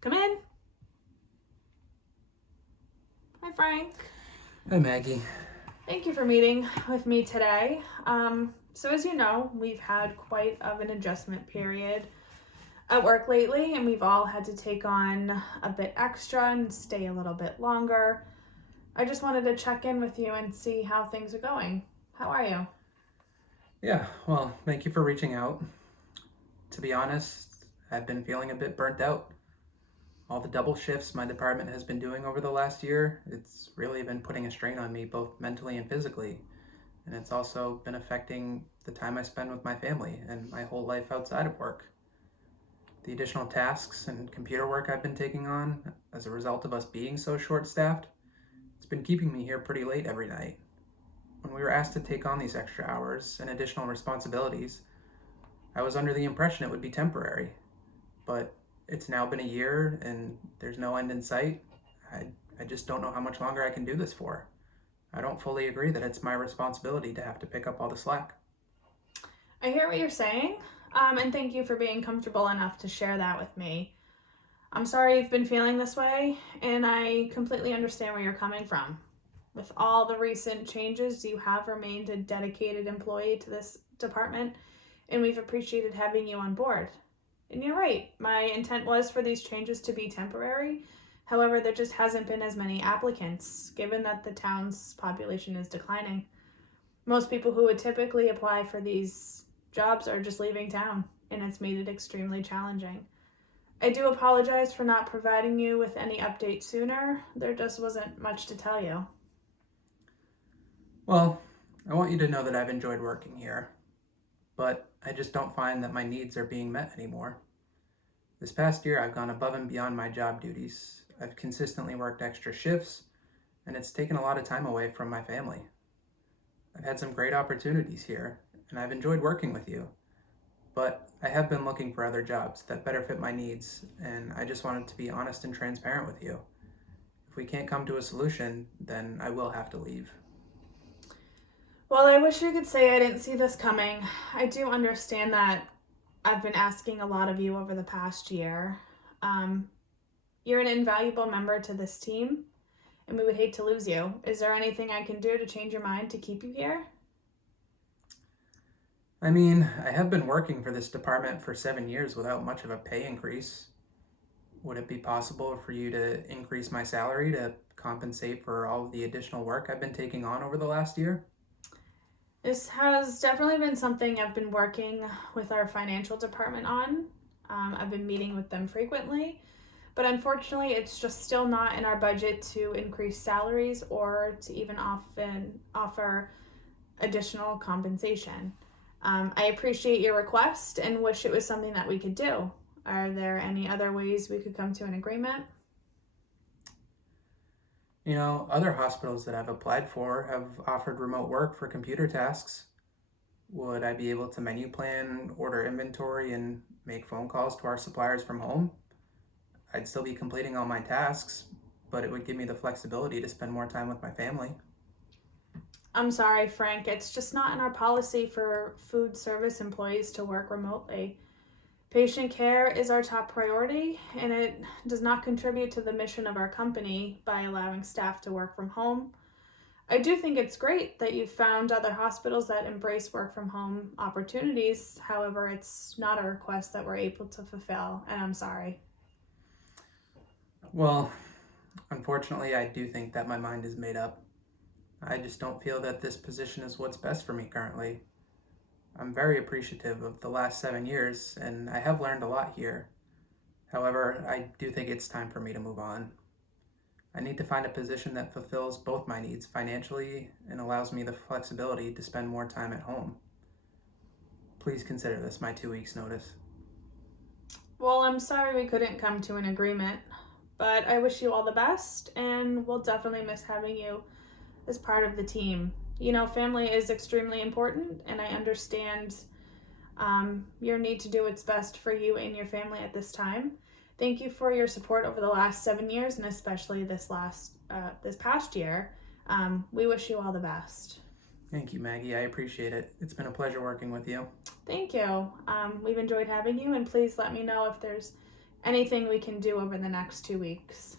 Come in. Hi, Frank. Hi, Maggie. Thank you for meeting with me today. So as you know, we've had quite of an adjustment period at work lately, and we've all had to take on a bit extra and stay a little bit longer. I just wanted to check in with you and see how things are going. How are you? Yeah, well, thank you for reaching out. To be honest, I've been feeling a bit burnt out. All the double shifts my department has been doing over the last year, it's really been putting a strain on me both mentally and physically. And it's also been affecting the time I spend with my family and my whole life outside of work. The additional tasks and computer work I've been taking on as a result of us being so short staffed, it's been keeping me here pretty late every night. When we were asked to take on these extra hours and additional responsibilities, I was under the impression it would be temporary, but it's now been a year and there's no end in sight. I just don't know how much longer I can do this for. I don't fully agree that it's my responsibility to have to pick up all the slack. I hear what you're saying, and thank you for being comfortable enough to share that with me. I'm sorry you've been feeling this way, and I completely understand where you're coming from. With all the recent changes, you have remained a dedicated employee to this department, and we've appreciated having you on board. And you're right, my intent was for these changes to be temporary. However, there just hasn't been as many applicants, given that the town's population is declining. Most people who would typically apply for these jobs are just leaving town, and it's made it extremely challenging. I do apologize for not providing you with any updates sooner. There just wasn't much to tell you. Well, I want you to know that I've enjoyed working here, but I just don't find that my needs are being met anymore. This past year, I've gone above and beyond my job duties. I've consistently worked extra shifts, and it's taken a lot of time away from my family. I've had some great opportunities here, and I've enjoyed working with you, but I have been looking for other jobs that better fit my needs, and I just wanted to be honest and transparent with you. If we can't come to a solution, then I will have to leave. Well, I wish you could say I didn't see this coming. I do understand that I've been asking a lot of you over the past year. You're an invaluable member to this team, and we would hate to lose you. Is there anything I can do to change your mind to keep you here? I mean, I have been working for this department for 7 years without much of a pay increase. Would it be possible for you to increase my salary to compensate for all of the additional work I've been taking on over the last year? This has definitely been something I've been working with our financial department on. I've been meeting with them frequently, but unfortunately, it's just still not in our budget to increase salaries or to even often offer additional compensation. I appreciate your request and wish it was something that we could do. Are there any other ways we could come to an agreement? Other hospitals that I've applied for have offered remote work for computer tasks. Would I be able to menu plan, order inventory, and make phone calls to our suppliers from home? I'd still be completing all my tasks, but it would give me the flexibility to spend more time with my family. I'm sorry, Frank. It's just not in our policy for food service employees to work remotely. Patient care is our top priority, and it does not contribute to the mission of our company by allowing staff to work from home. I do think it's great that you've found other hospitals that embrace work from home opportunities. However, it's not a request that we're able to fulfill, and I'm sorry. Well, unfortunately, I do think that my mind is made up. I just don't feel that this position is what's best for me currently. I'm very appreciative of the last 7 years, and I have learned a lot here. However, I do think it's time for me to move on. I need to find a position that fulfills both my needs financially and allows me the flexibility to spend more time at home. Please consider this my 2 weeks' notice. Well, I'm sorry we couldn't come to an agreement, but I wish you all the best, and we'll definitely miss having you as part of the team. You know, family is extremely important, and I understand your need to do what's best for you and your family at this time. Thank you for your support over the last 7 years, and especially this past year. We wish you all the best. Thank you, Maggie. I appreciate it. It's been a pleasure working with you. Thank you. We've enjoyed having you, and please let me know if there's anything we can do over the next 2 weeks.